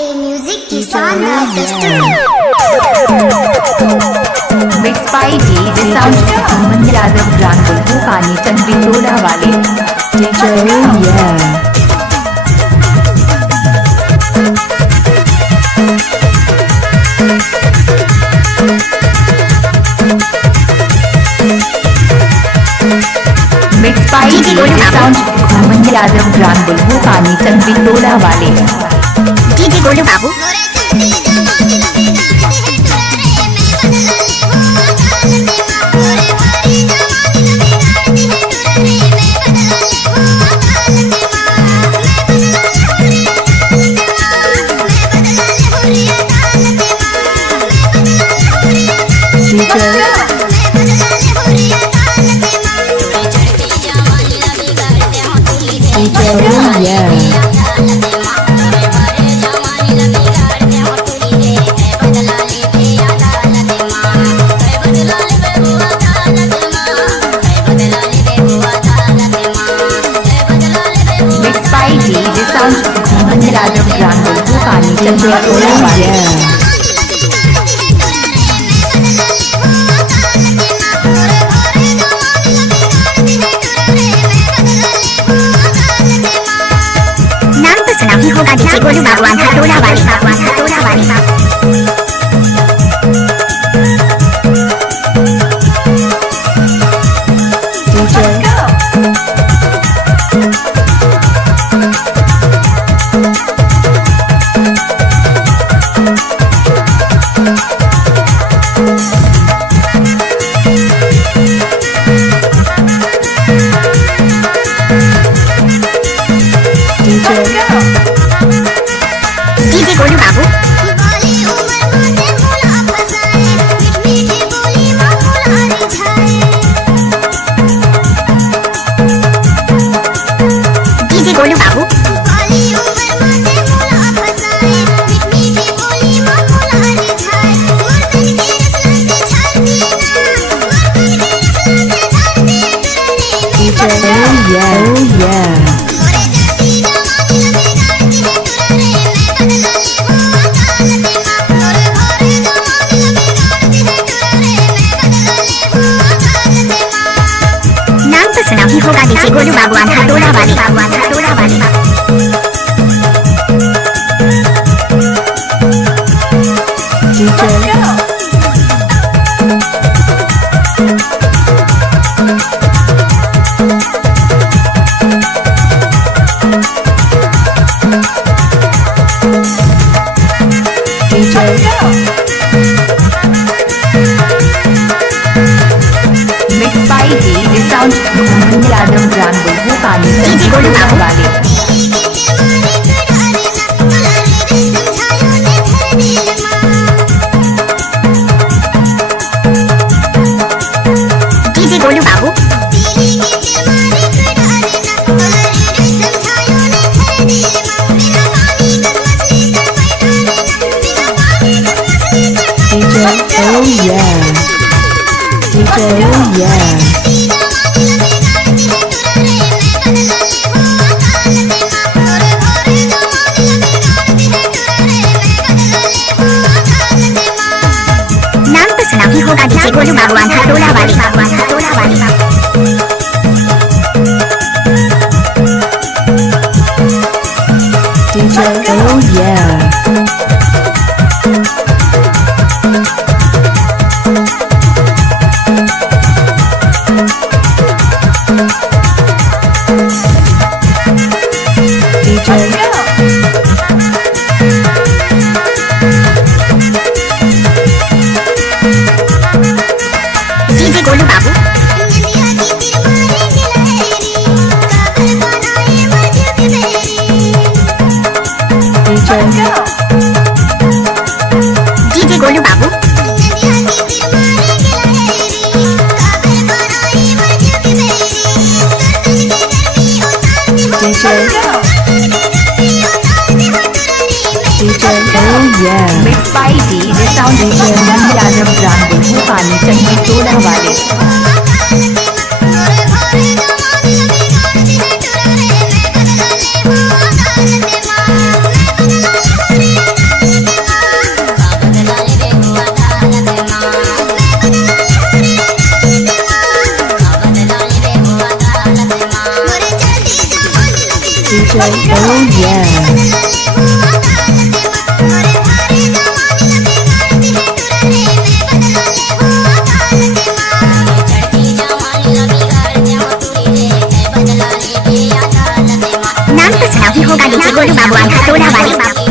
A music की शानदार प्रस्तुति mix by DJ sound Mohammad Yadav brand पानी चंद्री टोला वाले mix by DJ sound Mohammad Yadav brand पानी चंद्री टोला वाले डीजे गोलू बाबू यादव ब्रांड पानी चंद्री टोला वाले भी होगा डीजे गोलू बाबू टोला वाली डीजे गोलू बाबू डीजे गोलू बाबू भी होगा डीजे गोलू बाबू टोला वाली mix by DJ sound Mohammad Yadav brand पानी चंद्री टोला वाले डीजे गोलू बाबू नाम तो सुना भी होगा डीजे गोलू बाबू टोला वाली डीजे गोलू बाबू DJ Golu Babu mix by DJ sound Mohammad Yadav brand पानी चंद्री टोला वाले DJ, oh yeah. नाम तो सुना ही होगा डीजे गोलू बाबू आधा टोला वाली।